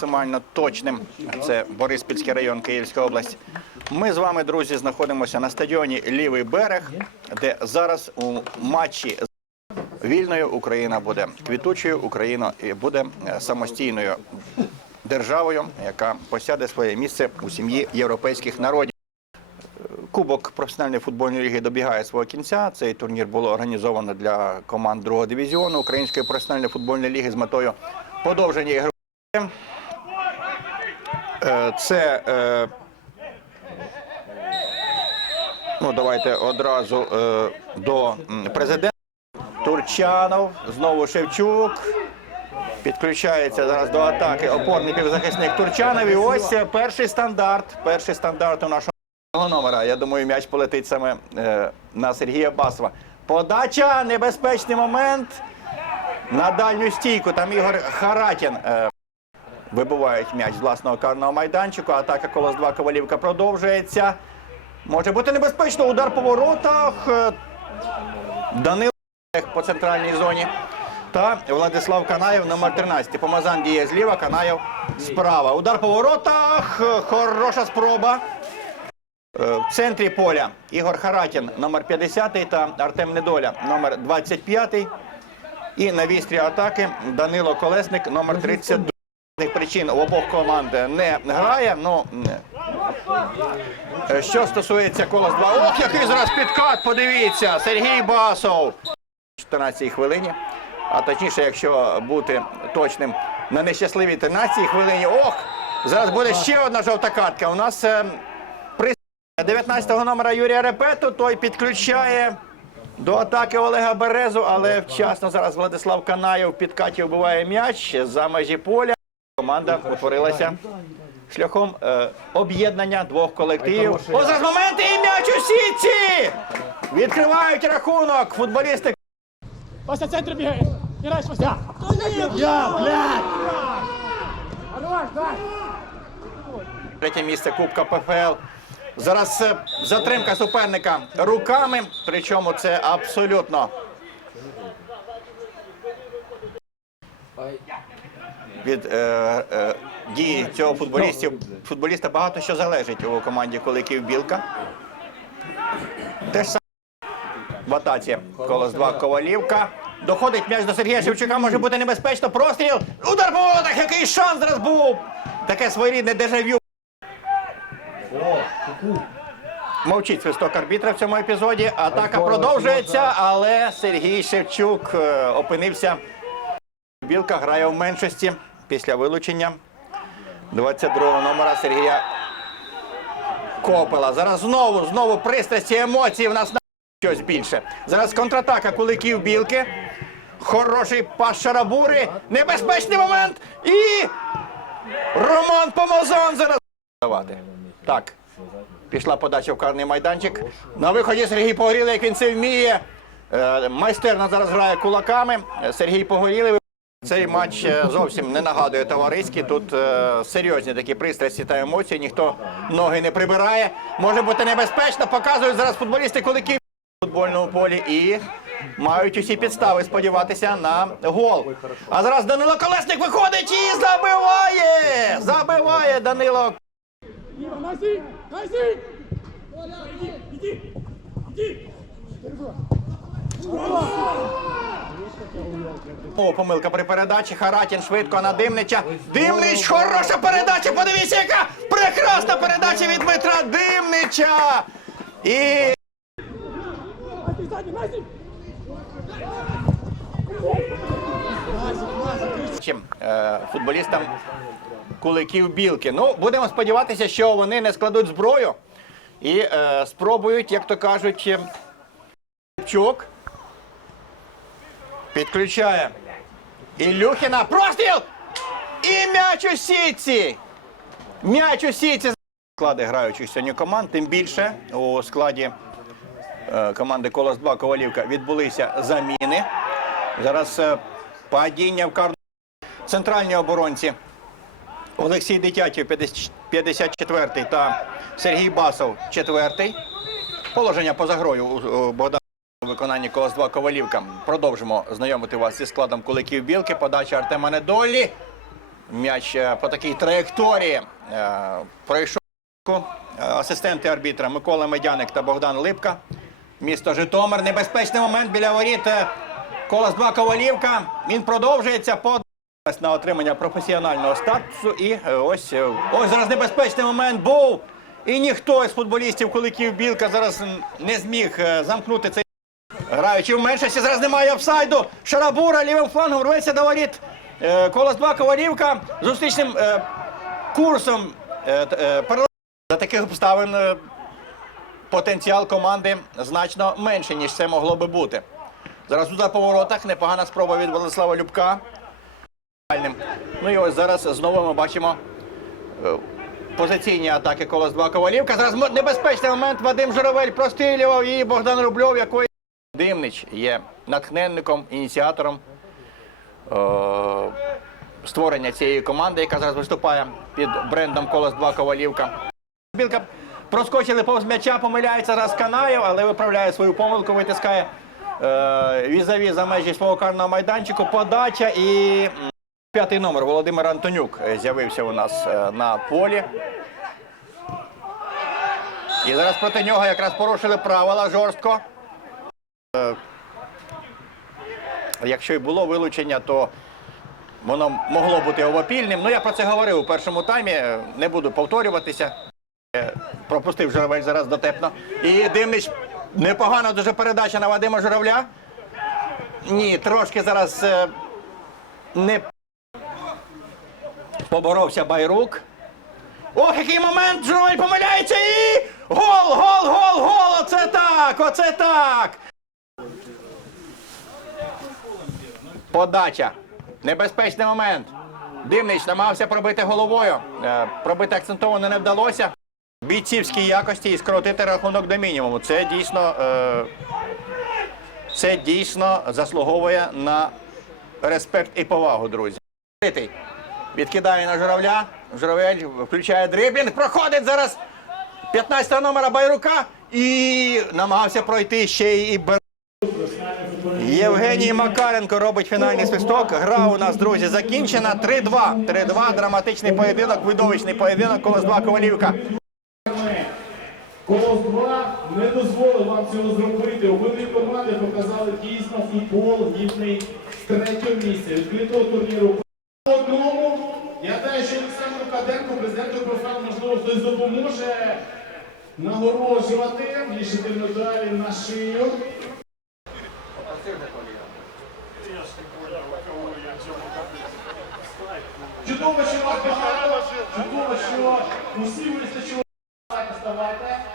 Максимально точним. Це Бориспільський район, Київська область. Ми з вами, друзі, знаходимося на стадіоні Лівий берег, де зараз у матчі з вільною Україна буде квітучою Україна і буде е, самостійною державою, яка посяде своє місце у сім'ї європейських народів. Кубок професіональної футбольної ліги добігає свого кінця. Цей турнір було організовано для команд другого дивізіону Української професіональної футбольної ліги з метою подовження ігри. Е, Це е, ну давайте одразу е, до президента Турчанов, знову Шевчук. Підключається зараз до атаки опорний півзахисник Турчанов. І ось перший стандарт. Перший стандарт у нашого номера. Я думаю, м'яч полетить саме на Сергія Басова. Подача, небезпечний момент. На дальню стійку. Там Ігор Харатін. Вибивають м'яч з власного карного майданчику. Атака колос 2 Ковалівка продовжується. Може бути небезпечно. Удар по воротах. Е, Данило по центральній зоні. Та Владислав Канаєв номер 13. Помазан діє зліва, Канаєв справа. Удар по воротах. Е, Хороша спроба. Е, В центрі поля Ігор Харатін номер 50 та Артем Недоля номер 25. І на вістрі атаки Данило Колесник номер 32. Причин у обох команд не грає. Ну е, що стосується колос 2. Ох, який зараз підкат! Подивіться! Сергій Басов. 14-й хвилині. А точніше, якщо бути точним, на нещасливій 13-й хвилині. Ох! Зараз буде ще одна жовта картка. У нас е, при 19-го номера Юрія Репету той підключає до атаки Олега Березу, але вчасно зараз Владислав Канаєв підкаті вбиває м'яч за межі поля. Команда утворилася шляхом е, об'єднання двох колективів. О, зараз моменти і м'яч у сітці! Відкривають рахунок. Футболісти Вася, центр бігає. Граєш, Вася. Я, блядь! Третє місце Кубка ПФЛ. Зараз е, затримка суперника руками. Причому це абсолютно від е, е, дії цього футболістів. Футболіста багато що залежить у команді Куликів Білка. Те ж саме в атаці колос 2 Ковалівка. Доходить м'яч до Сергія Шевчука, може бути небезпечно. Простріл. Удар по воротах, який шанс зараз був. Таке своєрідне дежавю. Мовчить свисток арбітра в цьому епізоді. Атака продовжується, але Сергій Шевчук е, опинився. Білка грає в меншості після вилучення 22-го номера Сергія Копела. Зараз знову, знову пристрасті емоції в нас на щось більше. Зараз контратака куликів білки. Хороший пас Шарабури. Небезпечний момент. І Роман Помазан зараз. Давати. Так. Пішла подача в карний майданчик. На виході Сергій Погорілий, як він це вміє. Е, Майстерно зараз грає кулаками. Сергій Погорілий. Цей матч е, зовсім не нагадує товариський. Тут е, серйозні такі пристрасті та емоції. Ніхто ноги не прибирає. Може бути небезпечно. Показують зараз футболісти куликів в футбольному полі і мають усі підстави сподіватися на гол. А зараз Данило Колесник виходить і забиває! Забиває Данило іди! О, помилка при передачі. Харатін швидко на Димнича. Димнич, хороша передача. Подивіться, яка прекрасна передача від Дмитра Димнича. І е, футболістам куликів білки. Ну, будемо сподіватися, що вони не складуть зброю І е, спробують, як то кажуть, е, Шевчук. Підключає Ілюхіна. Простріл! І м'яч у сітці! М'яч у сітці. Склади граючих сьогодні команд, тим більше у складі е, команди Колос 2 Ковалівка відбулися заміни. Зараз е, падіння в карну центральній оборонці. Олексій Дитятів 54 та Сергій Басов 4 Положення поза грою у Богдана виконанні Колос 2 Ковалівка. Продовжимо знайомити вас зі складом куликів білки. Подача Артема Недолі. М'яч е, по такій траєкторії е, пройшов асистенти арбітра Микола Медяник та Богдан Липка. Місто Житомир. Небезпечний момент біля воріт. е, Колос 2 Ковалівка. Він продовжується по на отримання професіонального статусу. І ось, ось зараз небезпечний момент був. І ніхто з футболістів куликів Білка зараз не зміг замкнути цей. Граючи в меншості, зараз немає офсайду. Шарабура лівим флангом рветься до воріт. Е, Колос 2 Ковалівка зустрічним е, курсом е, е, за таких обставин е, потенціал команди значно менший, ніж це могло би бути. Зараз удар по непогана спроба від Владислава Любка. Ну і ось зараз знову ми бачимо е, позиційні атаки Колос 2 Ковалівка. Зараз небезпечний момент. Вадим Журавель прострілював і Богдан Рубльов, який Димнич є натхненником, ініціатором е, створення цієї команди, яка зараз виступає під брендом Колос 2 Ковалівка. Білка проскочили повз м'яча, помиляється зараз Канаєв, але виправляє свою помилку, витискає е, візаві за межі свого карного майданчику. Подача і п'ятий номер Володимир Антонюк з'явився у нас е, на полі. І зараз проти нього якраз порушили правила жорстко. Е, Якщо і було вилучення, то воно могло бути овопільним. Ну я про це говорив у першому таймі. Не буду повторюватися. Е, Пропустив Журавель зараз дотепно. І Димнич непогана дуже передача на Вадима Журавля. Ні, трошки зараз е, не поборовся Байрук. Ох, який момент! Журавель помиляється і гол, гол, гол, гол! Оце так! Оце так! Подача. Небезпечний момент. Димнич намагався пробити головою. Е, Пробити акцентовано не вдалося. Бійцівській якості і скоротити рахунок до мінімуму. Це дійсно, е, це дійсно заслуговує на респект і повагу, друзі. Відкидає на журавля. Журавель включає дриблінг. Проходить зараз 15 номера Байрука і намагався пройти ще і Євгеній Макаренко робить фінальний свисток. Гра у нас, друзі, закінчена. 3-2. 3-2. Драматичний поєдинок, видовищний поєдинок. Колос 2 Ковалівка. Колос 2 не дозволив вам цього зробити. Обидві команди показали дійсно футбол гідний третього місця. Відкритого турніру одному. Я знаю, що Олександру Каденко, президенту профан, можливо, хтось допоможе нагороджувати, вішати медалі на шию. Чудово, що вас багато, чудово, що усі вистачило. Ставайте.